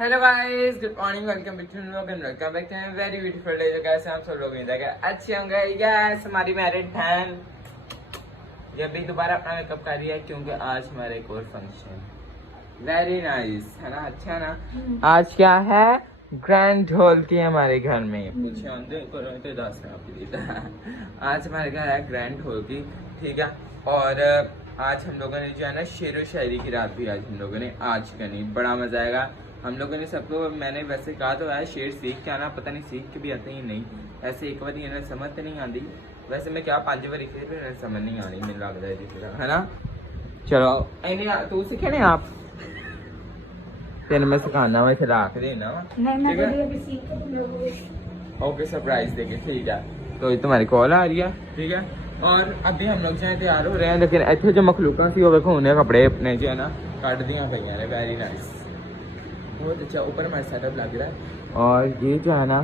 Hello guys, good morning, welcome back to vlog and welcome back to very beautiful day. तो कैसे आप सब लोग अच्छे होंगे। यस, हमारी मैरिड बहन जब भी दोबारा अपना मेकअप कर रही है क्योंकि आज हमारा एक और फंक्शन। वेरी नाइस है ना, अच्छा ना। आज क्या है, ग्रैंड ढोलकी हमारे घर में। पूछे तो दस आज हमारे घर है ग्रैंड ढोलकी, ठीक है। और आज हम लोगों ने जो है ना शेरो शायरी की रात भी आज हम लोगों ने आज करनी, बड़ा मजा आएगा। हम लोगों ने सबको, मैंने वैसे कहा तो है शेर सीख के आना, पता नहीं सीख के भी आते ही नहीं। ऐसे एक बार इन्हें समझ तो नहीं आती, वैसे मैं क्या 5 बार फिर समझ नहीं आनी, मुझे लग रहा है ना। चलो इन्हें तू सीखे ना, आप तेन मैं सिखाना वा, फिर आख देना ओके, सरप्राइज देंगे, ठीक है। तो तुम्हारी कॉल आ रही है, ठीक है। और अभी हम लोग जो है तैयार हो रहे हैं, लेकिन इतने जो मखलूका सी वो देखो उन्हें कपड़े अपने जो है ना कट दिया पे ने। वेरी नाइस, बहुत अच्छा ऊपर हमारा सेटअप लग रहा है। और ये जो है ना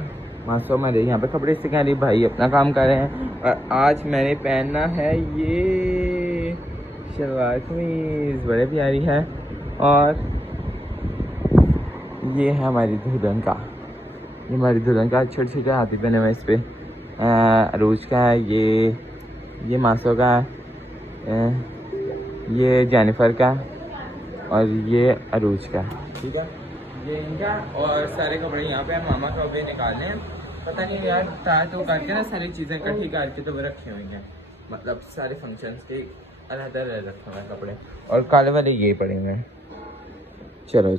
मासो हमारे यहाँ पे कपड़े से कह रही भाई अपना काम कर रहे हैं। और आज मैंने पहनना है ये शलवार कमीज, बड़े प्यारी है। और ये है हमारी दुल्हन का, ये हमारी दुल्हन का छोटे छोटे हाथी पहने हुए इस पे। अरूज का है, ये मासो का है, ये जेनिफर का और ये अरूज का, ठीक है। ये इनका और सारे कपड़े यहाँ पे मामा का भी निकालने हैं। पता नहीं यार तो करके ना सारी चीज़ें इकट्ठी करके तो वो रखे हुए हैं, मतलब सारे फंक्शंस के अलग अलग रखे हुए हैं कपड़े। और काले वाले ये पड़े हुए हैं। चलो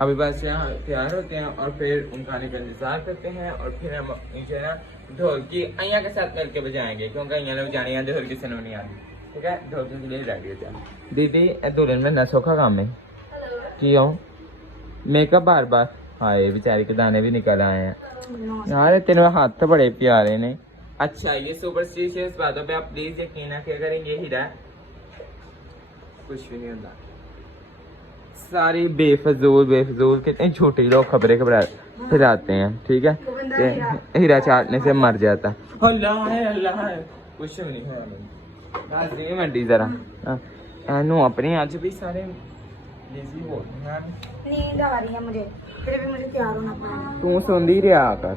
अभी बस यहाँ तैयार होते हैं और फिर उनका आने का इंतजार करते हैं। और फिर हम नीचे ना ढोलकी अइया के साथ मिलकर बजाएंगे, क्योंकि अइया लोग जाने आते ढोलकी से नहीं आती, ठीक है। ढोलकी के लिए रेडी होते हैं। दीदी दुल्हन में न सौखा काम है कि हूँ मेकअप बार बार, हाय बेचारे के दाने भी निकल आए हैं यार, तेरे हाथ तो बड़े प्यारे ने। अच्छा, ये सुपरस्टिशियस बातों पे आप प्लीज यकीन ना किया करें, ये हीरा कुछ भी नहीं होता। सारी बेफजूल कितने छोटे लोग खबरें फिर आते हैं, ठीक है। हीरा चाटने से मर जाता। अल्लाह है, अल्लाह है, कुछ भी नहीं हो मंडी जरा नो अपने आज भी सारे नींद आ रही है मुझे, फिर भी मुझे तैयार होना पड़ा। तू सोंदी रहा कर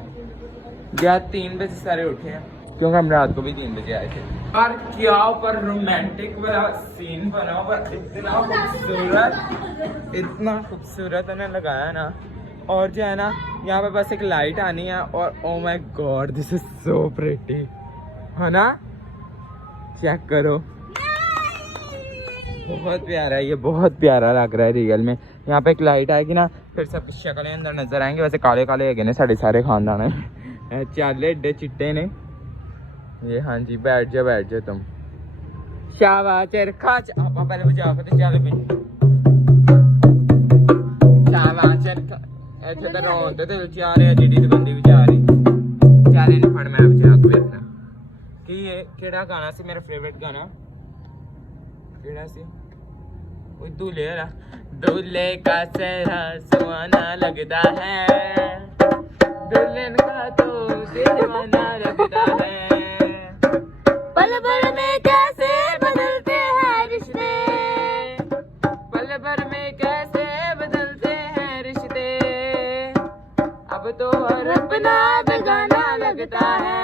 यार, 3 बजे सारे उठे हैं क्योंकि हम रात को भी 3 बजे आए थे। और क्या ऊपर रोमांटिक वाला सीन बना हुआ, इतना खूबसूरत उन्हें लगाया ना। और जो है ना यहाँ पे बस एक लाइट आनी है और oh my God this is so pretty, है ना। चेक करो, बहुत प्यारा है, ये बहुत प्यारा लग रहा है रियल में। यहाँ पे एक लाइट आएगी ना, फिर सब शक्लें अंदर नजर आएंगे। वैसे काले काले है ने साढ़े सारे खानदान है, चाले एडे चिट्टे ने ये। हाँ जी, बैठ जाओ तुम। शाबाश चरखा आप पहले बजाओ तो चल भी शाबाश चरखा ऐसे तो रोते तो चारे जेडी बंदी बेचारी चारे ने फड़ मैं बजा को देखना कि ये केड़ा गाना सी, मेरा फेवरेट गाना केड़ा सी, दूल्हे का चेहरा सुहाना लगता है, दुल्हन का तो दीवाना लगता है, पल भर में कैसे बदलते हैं रिश्ते, पल भर में कैसे बदलते हैं रिश्ते, अब तो हर अपना बेगाना लगता है,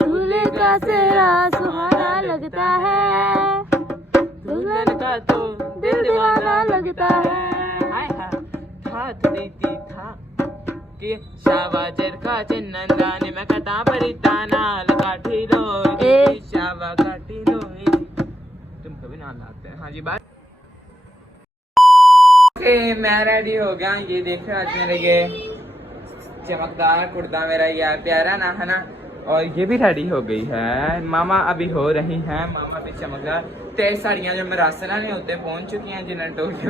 दूल्हे का चेहरा सुहाना लगता है, दुल्हन का तो दिल दीवाना लगता है। हाथ देती था कि शाबा चरखा चिन्नंदानी में कथा परिताना काठी लो शाबा काठी लो। तुम कभी ना लाते हैं। हाँ जी बात। मैं रेडी हो गया, ये देखो आज मेरे ये चमकदार कुर्ता मेरा यार प्यारा ना, है ना। और ये भी रेडी हो गई है, मामा अभी हो रही हैं, मामा भी चमकदार। 23 साड़ियाँ जो मरासना ने होते पहुंच चुकी हैं, जिन्हें ढोलकी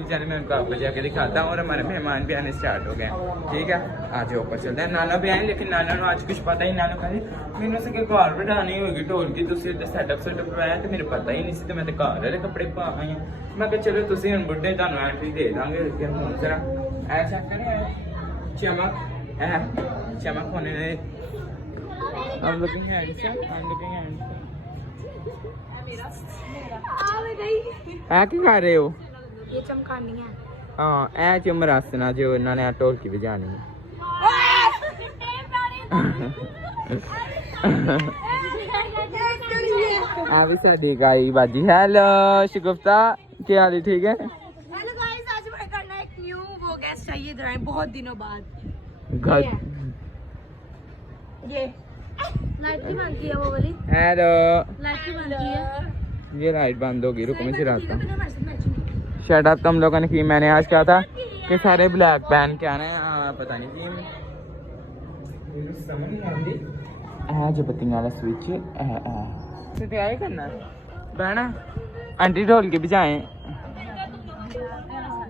बजाने में उनको आपको जाके दिखाता हूँ। और हमारे मेहमान भी आने स्टार्ट हो गए, ठीक है। आज ऊपर चलते हैं, नाना भी आए, लेकिन नाना ने आज कुछ पता ही, नाना कहे मैंने से घर बढ़ानी होगी ढोलकी, तुम सेटअप करवाया तो मेरे पता ही नहीं सी, तो मैं तो घर वाले कपड़े पा आई हूँ। मैं कहा चलो तुम हम बुढ़े तुम एंट्री दे देंगे, लेकिन हूँ जरा ऐसा करें चमक होने दे। I'm looking handsome, I'm looking handsome। क्या खा रहे हो? ये चमकानी है। हाँ ऐ चमरासना जो उन्होंने ढोलकी बजानी है। आ भी साडी गाई बाजी। हेलो शगुफ्ता, क्या हाल है? ठीक है। हेलो गाइस, आज मैं करना एक न्यू वो गेस्ट चाहिए इधर आए बहुत दिनों बाद। ये लाइट भी बंद की है वो वाली। हेलो, लाइट भी बंद की है। ये लाइट बंद होगी, रुको मैं चलाता हूँ। Shut up. तुम लोगों ने की, मैंने आज कहा था कि सारे ब्लैक पहन के आना है। पता नहीं जी समझ नहीं आती है जो बत्तियां वाला स्विच तो क्या ही करना बहना। आंटी ढोल के बजाएं।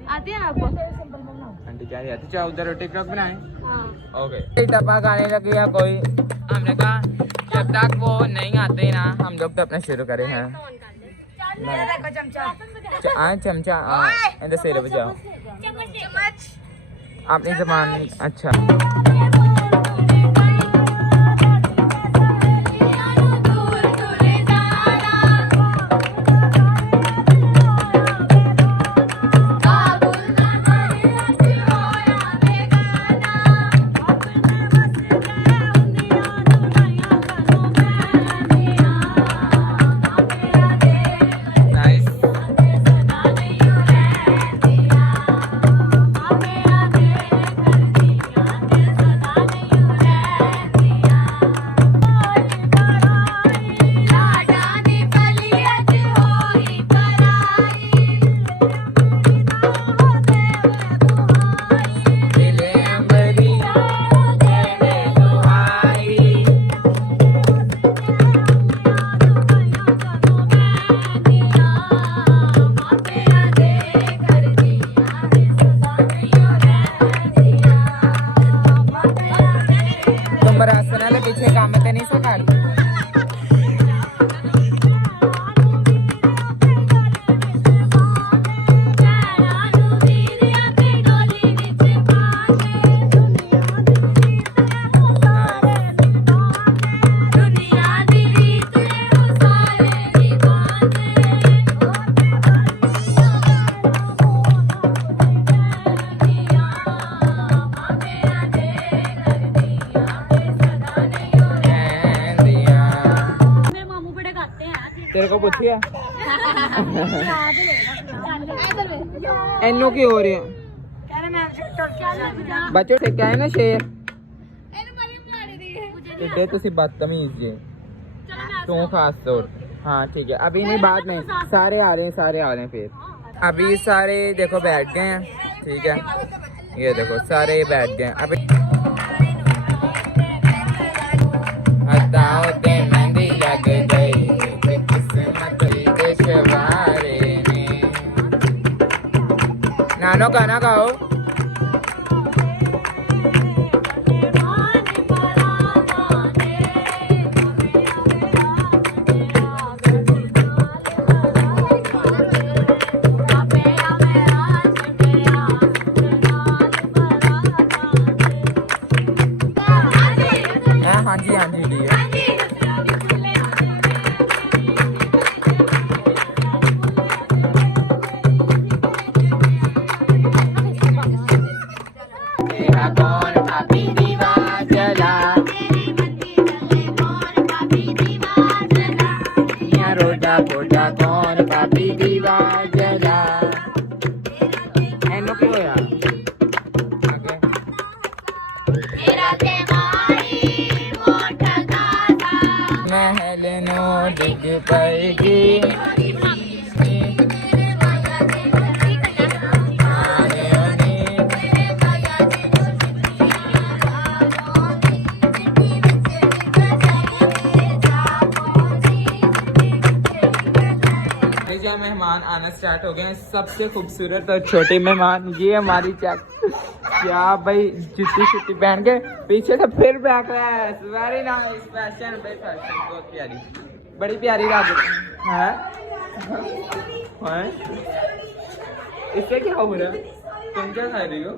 आते हैं आपको? आंटी क्या आती? चाहे उधर टिकटॉक बनाए। ओके डब्बा गाने लगे या कोई, हमने कहा जब तक वो नहीं आते ना हम लोग तो अपना शुरू करे हैं। चमचा इधर से बजाओ अपनी जबान। अच्छा पीछे काम तो नहीं सका। तेरे को पूछिए एनो की हो रही है बच्चों से क्या है ना शेर टिड्डे तुसी बदतमीज जी तू खास तौर। हाँ ठीक है अभी नहीं बाद में सारे आ रहे हैं फिर अभी सारे देखो बैठ गए हैं। ठीक है ये देखो सारे बैठ गए अभी हटाओ के मेहंदी लग गई नानो गाना गाओ। हाँ जी ठीक है। रोटा कौन पापी दीवा जला एनो क्यों होया महल नो डिग पड़गी मेहमान आना स्टार्ट हो गए हैं। सबसे खूबसूरत और छोटे मेहमान ये हमारी चेक क्या भाई जुत्ती शुत्ती पहन के पीछे से फिर बैक रहा है। वेरी नाइस फैशन बहुत प्यारी बड़ी प्यारी रात है। इससे क्या हो रहा है? तुम क्या खा रही हो?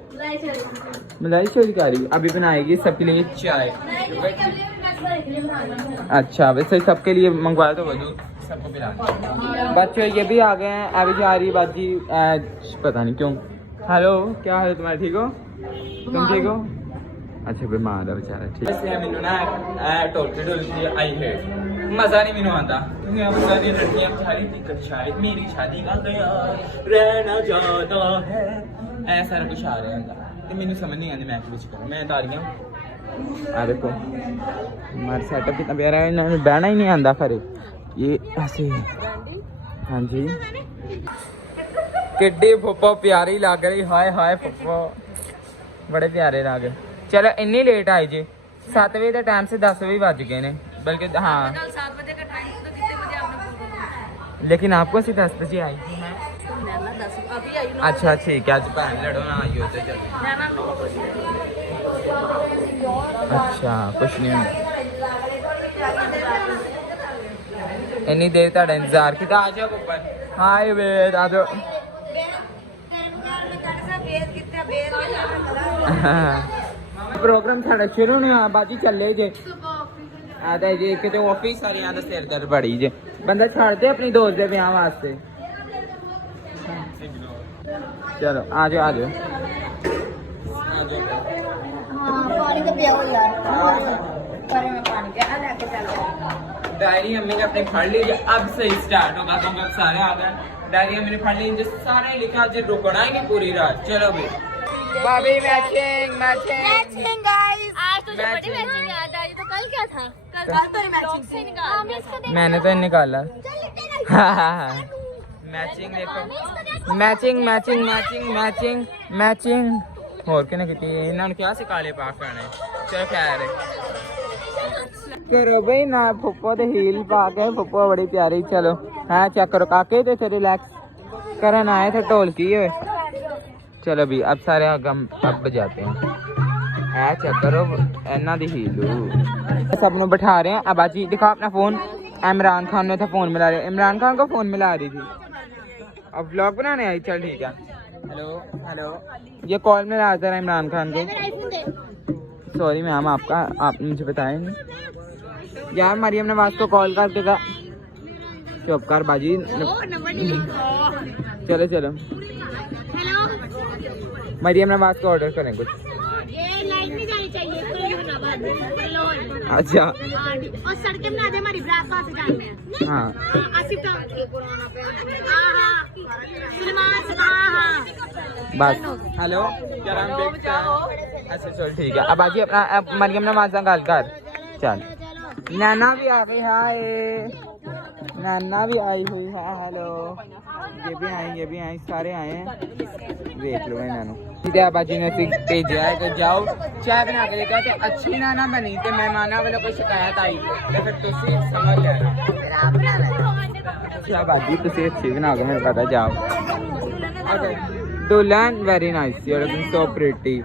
मलाई चोरी खा रही हो। अभी बनाएगी सबके लिए चाय। अच्छा वैसे सबके लिए मंगवा दो वजू सबको पिला। बच्चों ये भी आ गए हैं, अभी जा रही बाजी पता नहीं क्यों। हेलो, क्या हाल है तुम्हारा? ठीक हो तुम? ठीक हो? अच्छा बीमार है बेचारा। ठीक है मैनू ना टोलती टोलती आई है, मजा नहीं मैनू आता क्योंकि सारी लड़कियां सारी शादी मेरी शादी का गया रहना चाहता है, ऐसा सारा कुछ आ रहा है तो मैनू समझ नहीं आती मैं कुछ करूँ। मैं तारियां आ देखो हमारा सेटअप कितना प्यारा है, इन्होंने बहना ही नहीं आंदा खरे ये ऐसे। हाँ जी किड्डी फुप्पो प्यारी लग रही, हाय हाय फुप्पो बड़े प्यारे लग। चलो इन्नी लेट आई जी, 7 बजे का टाइम से 10 बजे बज गए ने, बल्कि हाँ 7 बजे का टाइम तो कितने बजे आपने? लेकिन आपको सिर्फ 10 बजे आई थी। अभी आई अच्छा ठीक है, आज भैन लड़ो ना आई हो तो चलो। अच्छा कुछ नहीं होता, इन्नी देर ਤੁਹਾਡਾ इंतजार किया। आ जाओ ऊपर। हाय वेद आ जाओ। प्रोग्राम साढ़ा शुरू नहीं हुआ बाजी चले जे आता है जी कि ऑफिस वाले यहाँ सिर दर्द बड़ी जे बंदा छड़ दे अपनी दोस्त के ब्याह वास्ते। चलो आ जाओ आ जाओ। डायरी हमने अपने पढ़ ली, अब से स्टार्ट होगा क्योंकि अब सारे आ गए। डायरी मैंने पढ़ ली, जो सारे लिखा आज रुकना ही नहीं पूरी रात। चलो भी भाभी मैचिंग मैचिंग गाइस, आज तो बड़ी मैचिंग याद आई। तो कल क्या था? कल तो मैचिंग से निकाल, मैंने तो निकाला। मैचिंग देखो, matching matching matching matching matching और किने किती इन्होंने क्या से काले पा के आने। चलो खैर करो भाई ना फुप्पो दे हील पा के, फुप्पो बड़ी प्यारी। चलो हाँ चेक करो काके तो रिलैक्स करन आए थे ढोलकी है। चलो भी अब सारे हम अब बजाते हैं। है चेक करो इन्ना दी हीलू सब लोग बैठा रहे हैं। अब आजी दिखा अपना फोन। इमरान खान ने था फोन मिला रहे, इमरान खान को फोन मिला रही थी। अब व्लॉग बनाने आई। चल ठीक है। हेलो हेलो ये कॉल में ला रहा इमरान खान को। सॉरी मैम आपका आपने मुझे बताया नहीं यार। मरियम नवाज को कॉल करके का चुप कर बाजी। चलो चलो मरियम नवाज को ऑर्डर करें कुछ। ये लाइन नहीं जानी चाहिए अच्छा और सड़कें बना दे हमारी ब्रात पास जाने हैं। हाँ आसिफ का पुराना पे बस हेलो क्या नाम देखता है? अच्छा चल ठीक है। अब आजी अपना अब मरियम नवाज से गल कर। चल नैना भी आ गई। हाय नैना भी आई हुई है। हेलो ये भी आई सारे आए हैं। देख लो इन्होंने सीधे बाजी ने भेजा है कि जाओ चाय बना के लेकर। तो अच्छी ना बनी तो मेहमाना वालों को शिकायत आई तो फिर तुसी समझ लेना। अच्छा बाजी तुसी अच्छी बना के मेरे पता जाओ। दुल्हन very nice, you are looking so pretty.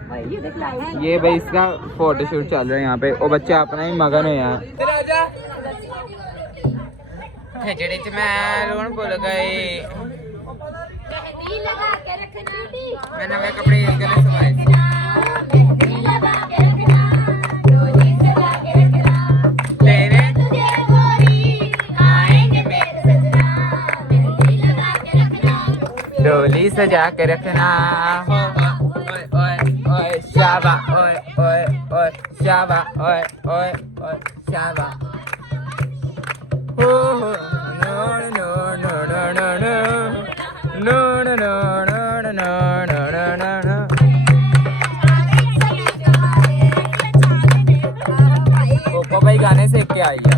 ये भाई इसका फोटोशूट चल रहा है यहाँ पे। वो बच्चा अपना ही मगन है यहाँ। खिचड़ी च मैं लूण भुल गई। मैं नवे कपड़े सवाए। डोली सजा के रखना ओए ओए ओए शाबा ओए ओए ओए शाबा ओए ओए ओए शाबा। No no no no no no no no no no no no. पोपो भाई गाने सीख के आई है।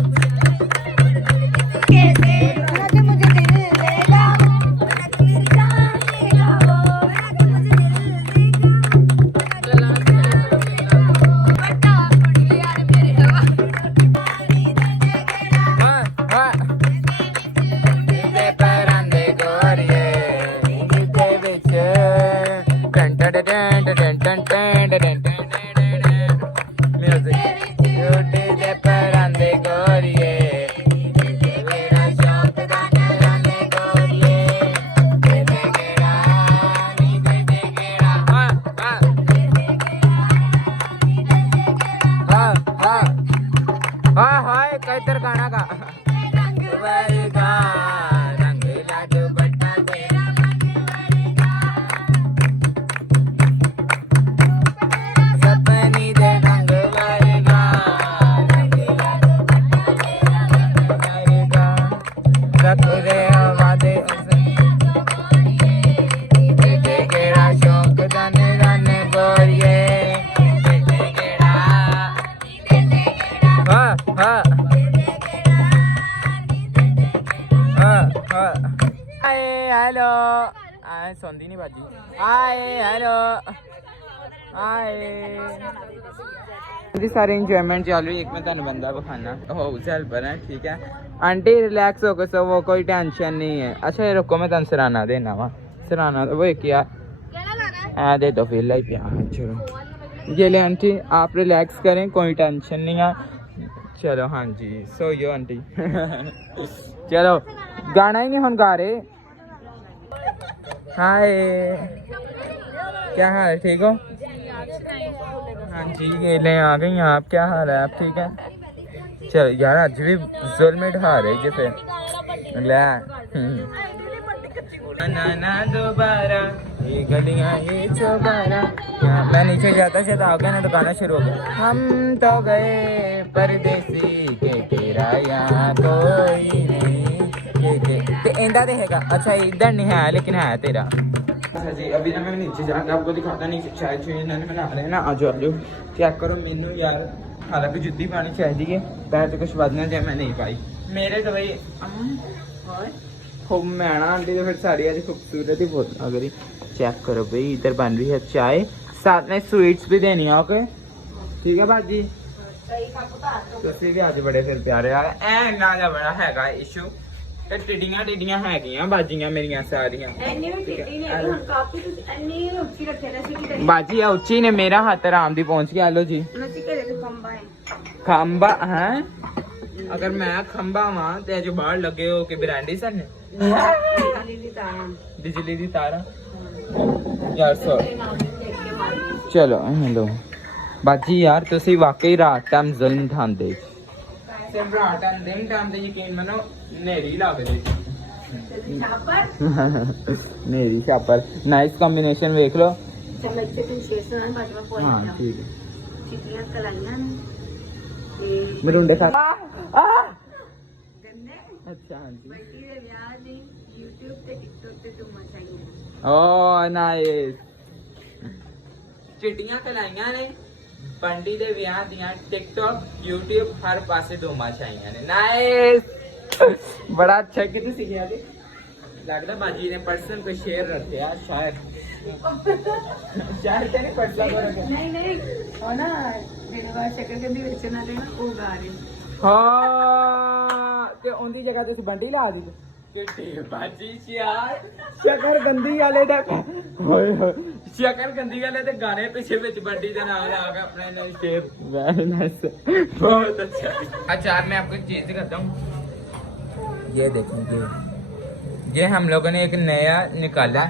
ਸੌਂਦੀ ਨਹੀਂ ਬਾਜੀ ਹਾਏ ਹੈਲੋ ਹਾਏ जी सारे इंजॉयमेंट चल रही एक मैं तुम बंदा बखाना हो चल पर है ठीक है आंटी रिलैक्स होकर सो वो कोई टेंशन नहीं है अच्छा ये रुको मैं तुम सराना देना वा सराना वो एक यार दे दो फिर लाई प्यार चलो ये ले आंटी आप रिलैक्स करें कोई टेंशन नहीं है चलो हाँ जी सो यो आंटी चलो गाना ही नहीं हम गा रहे हाय क्या हाल है ठीक हो हाँ जी ये ले आ गई आप क्या हाल है आप ठीक है चल यार अज भी जुल्म ढा रहे जी फिर ले ना दोबारा ये गलियां ये चौबारा मैं नीचे जाता शायद आ गया ना तो गाना शुरू हो गया हम तो गए परदेसी के तेरा यहाँ कोई नहीं ते इंदा देगा अच्छा इधर नहीं है लेकिन है तेरा अच्छा जी अभी ना मैं नीचे जाकर आपको दिखाता नहीं चाय चुई इन्होंने बना रहे हैं ना आज आज चेक करो मैनू यार हालांकि जुत्ती पानी चाहिए पैर तो कुछ बदना जाए मैं नहीं पाई मेरे तो भाई खूब मैना आंटी तो फिर सारी आज खूबसूरत ही बहुत अगर चेक करो भाई इधर बन रही है चाय साथ में स्वीट्स भी देनी है ओके ठीक है बाजी तुसी भी आज बड़े फिर प्यारे आ ऐ ना जा बड़ा हैगा इशू टिड्डियां टिड्डियां हैगियां बाजियां मेरियां सारियां बाजी आ उच्ची ने मेरा हाथ आराम दी पहुंच गया लो जी खंबा है अगर मैं खंबा वां ते जो बाहर लगे हो के ब्रांडी सन बिजली दी तारा यार सो चलो हेलो बाजी यार तुसी वाकई रात टाइम जुल्म ठांदे सिर्फ रात टाइम दिन टाइम ते यकीन मनो नेरी लगदे नेरी छापर नाइस कॉम्बिनेशन देख लो हाँ ठीक है मरुंडे खा अच्छा हाँ जी ओ नाइस चिट्टियां कलाइयां ने बंडी दे विआह दियां टिकटॉक यूट्यूब हर पासे धूमा छाइयां ने नाइस बड़ा अच्छा कि तू सीखिया जी लगता बाजी ने पर्सन पे शेर रखे यार शायर शायर ते नहीं पर्सन को रखे नहीं हो ना बिना शक्कर गंदी बेचना दे ना वो गा रहे हां ते ओंदी जगह तुसी बंडी ला दी किट्टी बाजी यार शक्कर गंदी वाले दा होए होए शक्कर गंदी वाले ते गाने पीछे विच बंडी दे नाल आ गया अपने नए शेप वेरी नाइस बहुत अच्छा अच्छा मैं आपको एक चीज दिखाता हूं ये देखेंगे ये हम लोगों ने एक नया निकाला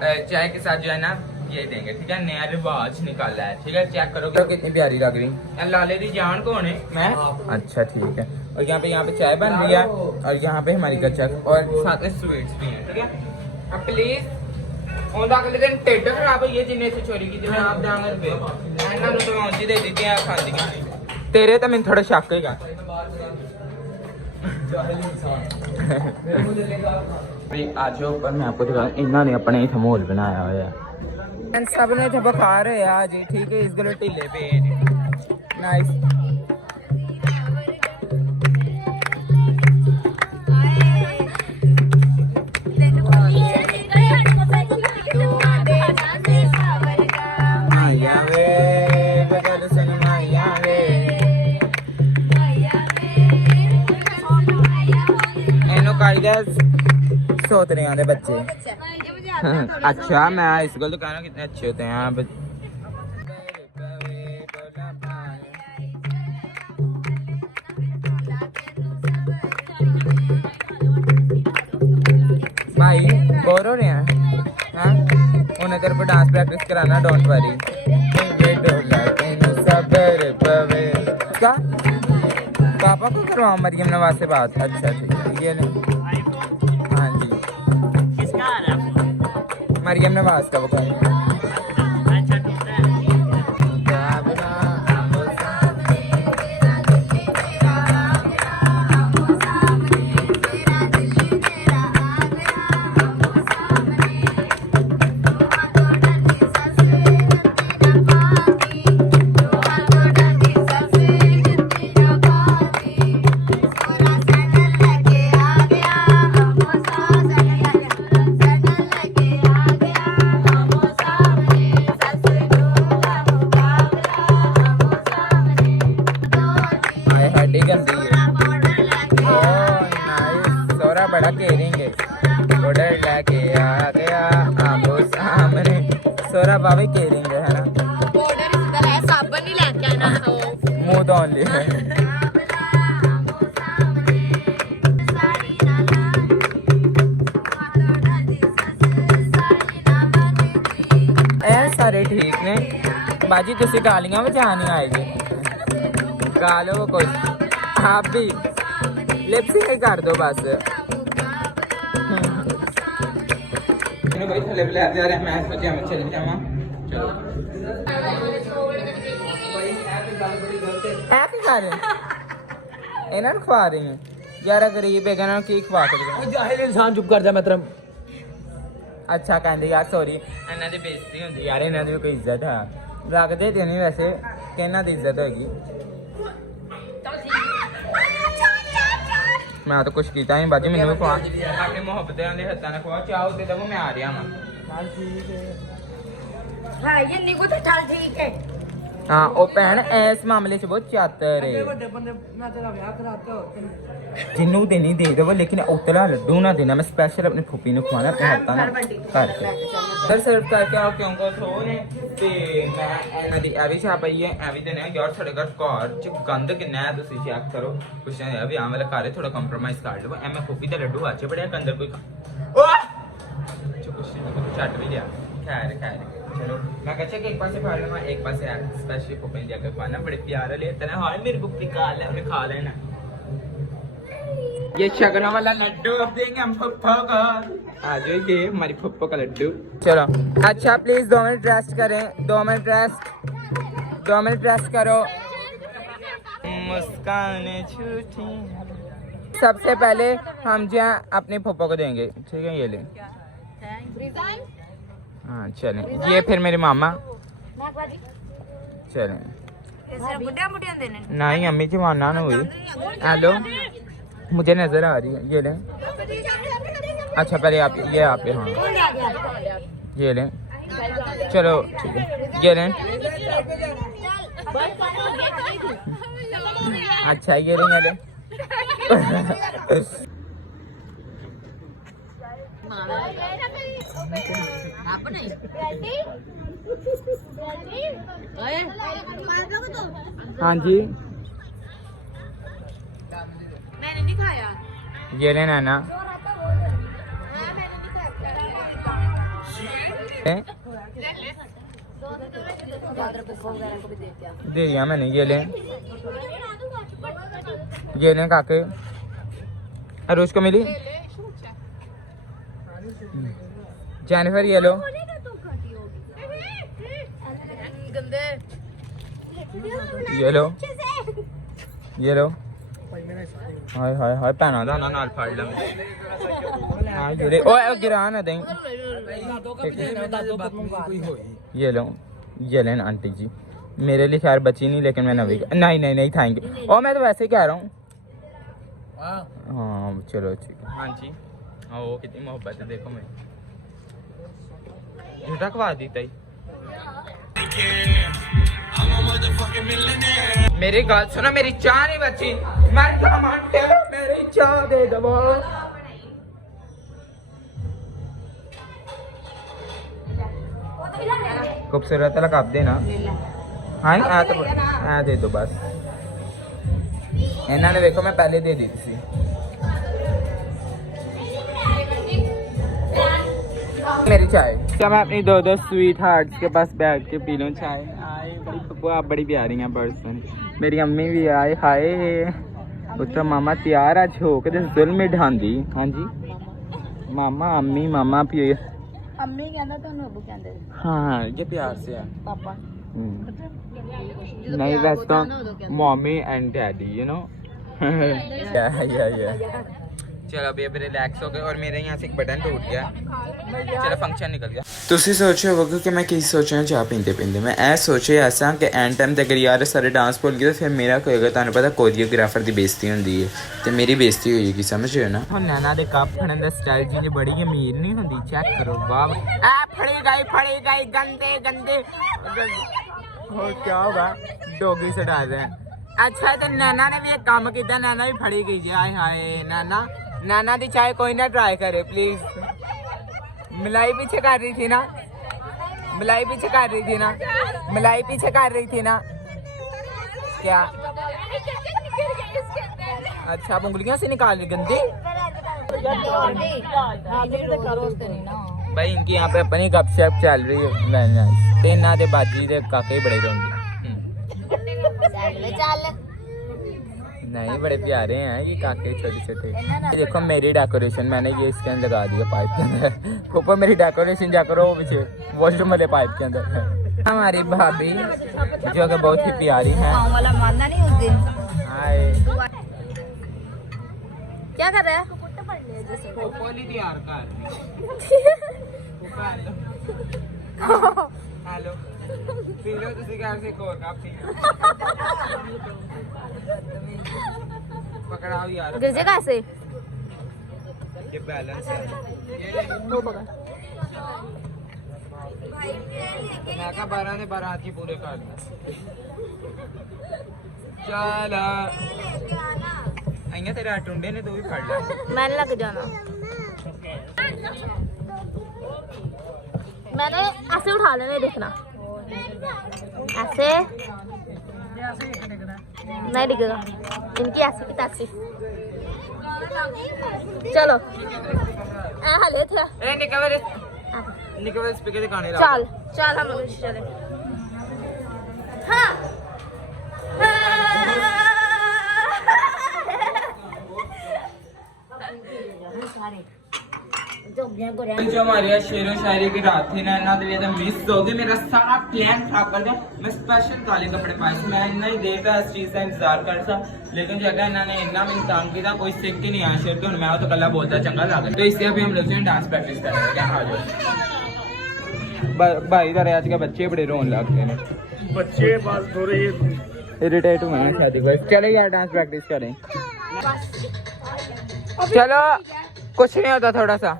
चाय के साथ जो है ना ये देंगे ठीक है नया रिवाज निकाला है ठीक है चेक करो तो कितनी प्यारी लग रही लाले दी जान कौन है मैं अच्छा ठीक है और यहाँ पे चाय बन रही है और यहाँ पे हमारी गचक और साथ में स्वीट्स भी हैं ठीक है अब प्लीज और अगले दिन टेड खराब हुई है जिन्हें से चोरी की मैं आप डांगर पे एना नु तो औंजी दे दी है खा दी तेरे तो मैं थोड़ा शक हैगा आज ऊपर मैं आपको दिखा इन्होंने अपने इतना माहौल बनाया हुआ है सब ने इतने बुखार है जी ठीक है इस गलो ढीले पे नाइस सोतरियां दे बच्चे अच्छा मैं इस गल तो कहना कितने अच्छे होते हैं आप भाई बोर हो रहे हैं उन्हें तेरे को डांस प्रैक्टिस कराना डोंट वरी क्या पापा को करवाओ मरियम नवाज से बात अच्छा ठीक है ये नहीं मरियम नवाज का वो सामने सोरा बाबा केरिंग है ना पाउडर इधर है साबुन नहीं लेके आना मुंह धोने लिए सारे ठीक ने बाजी तुसी गालियां बजानी आएगी गा लो कुछ आप भी लिपसिंग ही कर दो बस थले ले जा रहे मैं सोचा मैं चल जावा चलो ऐसे कर इन्हां ਨੂੰ ਖਵਾ ਰਹੀ ਹੈ ਯਾਰ ਗਰੀਬ ਹੈ ਇਹਨਾਂ ਨੂੰ ਕੀ ਖਵਾ ਕੇ जाहिल इंसान चुप कर जा मैं तेरा ਅੱਛਾ ਕਹਿੰਦੇ ਯਾਰ ਸੌਰੀ ਇਹਨਾਂ ਦੀ ਬੇਇੱਜ਼ਤੀ ਹੁੰਦੀ ਯਾਰ ਇਹਨਾਂ ਦੀ ਵੀ ਕੋਈ ਇੱਜ਼ਤ ਹੈ ਲੱਗਦੇ ਤੇ ਨਹੀਂ ਵੈਸੇ ਕਿ ਇਹਨਾਂ ਦੀ ਇੱਜ਼ਤ ਹੋਏਗੀ ਮੈਂ ਤਾਂ ਕੁਛ ਕੀਤਾ ਨਹੀਂ ਬਾਜੀ ਮੈਨੂੰ ਵੀ ਖਵਾ ਆਪਣੀ ਮੁਹੱਬਤਾਂ ਦੇ ਹੱਥਾਂ ਨਾਲ ਖਵਾ ਚਾਹੋ ਤੇ ਦਵੋ ਮੈਂ ਆ ਰਿਹਾ ਵਾਂ चल ठीक है हाँ ये निकू तो चल ठीक है ਹਾਂ ਉਹ ਭੈਣ ਇਸ ਮਾਮਲੇ 'ਚ ਬਹੁਤ ਚਾਤਰ ਹੈ बड़े बंदे मैं तेरा ब्याह कराता हूं ਜਿੰਨੂੰ ਦੇ ਨਹੀਂ ਦੇ ਦੇਵੋ ਲੇਕਿਨ ਉਤਲਾ ਲੱਡੂ ਨਾ ਦੇਣਾ ਮੈਂ ਸਪੈਸ਼ਲ ਆਪਣੀ ਫੁੱਫੀ ਨੂੰ ਖਵਾਣਾ ਆਪਣੇ ਹੱਥਾਂ ਨਾਲ ਕਰਕੇ ਸਰ ਸਰਵ ਕਰਕੇ ਆਓ ਕਿਉਂਕਿ ਸੋ ਨੇ ਤੇ ਮੈਂ ਇਹਨਾਂ ਦੀ ਐਵੇਂ ਛਾਪ ਪਈ ਹੈ ਐਵੇਂ ਤੇ ਨਹੀਂ ਯਾਰ ਸਾਡੇ ਘਰ ਚ ਗੰਦ ਕਿੰਨਾ ਹੈ ਤੁਸੀਂ ਚੈੱਕ ਕਰੋ ਕੁਛ ਨਹੀਂ ਹੈ ਵੀ ਆਮ ਵਾਲਾ ਘਰ ਹੈ ਥੋੜਾ ਕੰਪਰੋਮਾਈਜ਼ ਕਰ ਲਵੋ ਐਵੇਂ ਫੁੱਫੀ ਦਾ ਲੱਡੂ ਆਚੇ ਬੜਿਆ ਅੰਦਰ ਕੋਈ ਓਏ ਕੁਛ ਨਹੀਂ ਚੱਟ ਵੀ ਲਿਆ ਖੈਰ चलो मैं कच्चे के एक पास से खा लूंगा एक पास से स्पेशली पुप्पी जाकर खाना बड़े प्यारे लेते हैं हाय मेरी पुप्पी खा ले उन्हें खा लेना ये शगना वाला लड्डू अब देंगे हम पुप्पो को आ जाओ ये हमारी पुप्पो का लड्डू चलो अच्छा प्लीज 2 मिनट रेस्ट करें 2 मिनट रेस्ट करो मुस्कान झूठी सबसे पहले हम जहाँ अपने पुप्पो को देंगे ठीक है ये ले हाँ चलें ये फिर मेरे मामा चलें नहीं अम्मी जमाना न हुई हेलो मुझे नजर आ रही है ये लें अच्छा पहले आप ये हाँ ये लें चलो ठीक है ये लें अच्छा ये लें हाँ जी मैंने नहीं खाया ये लेना ना दे दिया मैंने ये लें काके अरुष को मिली जेनिफर ये लो ये लो हाय हाय हाय पैना दा नाल फाड़ लम हां जुड़े ओए गिरा ना दे ये लो ये लेना आंटी जी मेरे लिए खैर बची नहीं लेकिन मैं नवी नहीं थैंक यू ओ मैं तो वैसे ही कह रहा हूँ हाँ चलो ठीक है हाँ जी हाँ वो कितनी मोहब्बत है देखो मैं रखवा दी तई मेरी गाल सुनो मेरी चाह नहीं बची मेरी चाह दे दो खूबसूरत लगा आप देना हाँ तो दे दो बस इन्होंने देखो मैं पहले दे दी थी मेरी चाय क्या मैं अपनी 2 स्वीट हार्ट्स के पास बैठ के पी लूँ चाय आए बड़ी पप्पू आप बड़ी प्यारी हैं पर्सन मेरी अम्मी भी आए हाय उत्तर मामा तैयार आज हो के जुल्म में ढांदी हाँ जी मामा अम्मी मामा पियो अम्मी कहना तो नबू कहते हाँ ये प्यार से है पापा नहीं वैसे तो mummy and daddy you know चलो अभी रिलैक्स हो गए और मेरे यहाँ से एक बटन टूट गया चलो फंक्शन निकल गया ਤੁਸੀਂ ਸੋਚਿਆ ਹੋਵੇਗਾ ਕਿ ਮੈਂ ਕੀ ਸੋਚਣਾ ਚਾਹ ਪੀਂਦੇ ਮੈਂ ਇਹ ਸੋਚਿਆ ਐਸਾ ਕਿ ਐਂਡ ਟਾਈਮ ਤੇ ਅਗਰ ਯਾਰ ਸਾਰੇ ਡਾਂਸ ਭੁੱਲ ਗਏ ਤਾਂ ਫਿਰ ਮੇਰਾ ਕੋਈ ਹੋਏਗਾ ਤੁਹਾਨੂੰ ਪਤਾ ਕੋਰੀਓਗ੍ਰਾਫਰ ਦੀ ਬੇਇੱਜ਼ਤੀ ਹੁੰਦੀ ਹੈ ਤੇ ਮੇਰੀ ਬੇਇੱਜ਼ਤੀ ਹੋਏਗੀ ਸਮਝ ਰਹੇ ਹੋ ਨਾ ਹੁਣ ਨਾਨਾ ਦੇ ਕੱਪ ਫੜਨ ਦਾ ਸਟਾਈਲ ਜੀ ਬੜੀ ਅਮੀਰ ਨਹੀਂ ਹੁੰਦੀ ਚੈੱਕ ਕਰੋ ਵਾਹ ਆ ਫੜੀ ਗਈ ਗੰਦੇ ਹੋਰ ਕੀ ਹੋਗਾ ਡੋਗੀ ਸੜਾ ਰਹੇ अच्छा तो नैना ने भी एक काम किया नैना भी फड़ी गई है हाय नाना दी चाय कोई ना ट्राई करे प्लीज मलाई पीछे कर रही थी ना, मलाई पीछे कर रही थी ना, मलाई पीछे कर रही थी ना। क्या? अच्छा आप उंगलियों से निकाल रही गंदी। भाई इनकी यहाँ पे अपनी गपशप चल रही है। ते ना दे बाजी दे काके बड़े रोंदी। नहीं बड़े प्यारे हैं ये काके छोटे छोटे। देखो मेरी डेकोरेशन मैंने ये इसके अंदर लगा दिया पाइप के अंदर। ऊपर मेरी डेकोरेशन जा करो पीछे वॉशरूम वाले पाइप के अंदर। हमारी भाभी जो कि बहुत ही प्यारी है। मानना नहीं उस दिन। हाय क्या कर रहा है? हेलो पी लो तुसी घर से एक और कप पी पकड़ाओ यार। गिरजे कैसे? ये बैलेंस है वो पकड़। मैं कहा 12 ने 12 हाथ की पूरे कर दिए। चल आइए तेरे टुंडे ने तो भी फड़ लिया। मैंने लग जाना। मैंने ऐसे उठा लेने देखना। ऐसे नहीं दिखेगा। इनकी ऐसी की तैसी। चलो हाले थे। ए निकल स्पीकर दिखाने ला। चल चल हम लोग चले। हाँ जो हमारे यहाँ शेरो शायरी की रात थी ना इन्ना दिया तो मिस हो गई। मेरा सारा प्लान खराब कर दिया। मैं स्पेशल काले कपड़े पाए थे। मैं इतना ही देर का इस चीज का इंतजार कर था लेकिन जगह इन्होंने इतना भी इंतजाम किया कोई सीख के नहीं आया शेर। तो मैं तो कल बोलता चंगा लगा तो इसलिए अभी हम लोग डांस प्रैक्टिस कर रहे हैं। क्या हाल है भाई इधर आज के बच्चे बड़े रोन लगते हैं। बच्चे बस थोड़े इरिटेट हुए हैं शादी बस। चलो यार डांस प्रैक्टिस करें। चलो कुछ नहीं होता थोड़ा सा।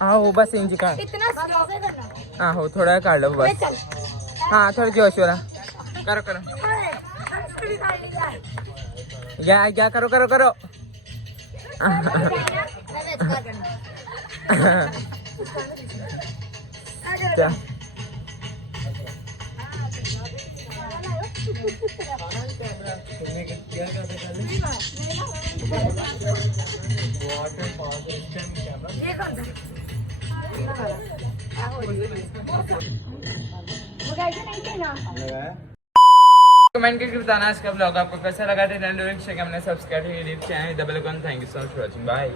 हाँ बस इंच का आहो थोड़ा कर लो बस। हाँ थोड़ा जोश वाला करो करो। क्या करो करो करो। क्या कमेंट करके बताना इसका ब्लॉग आपको कैसा लगा। हमने subscribe YouTube channel. Thank you so much for watching. Bye.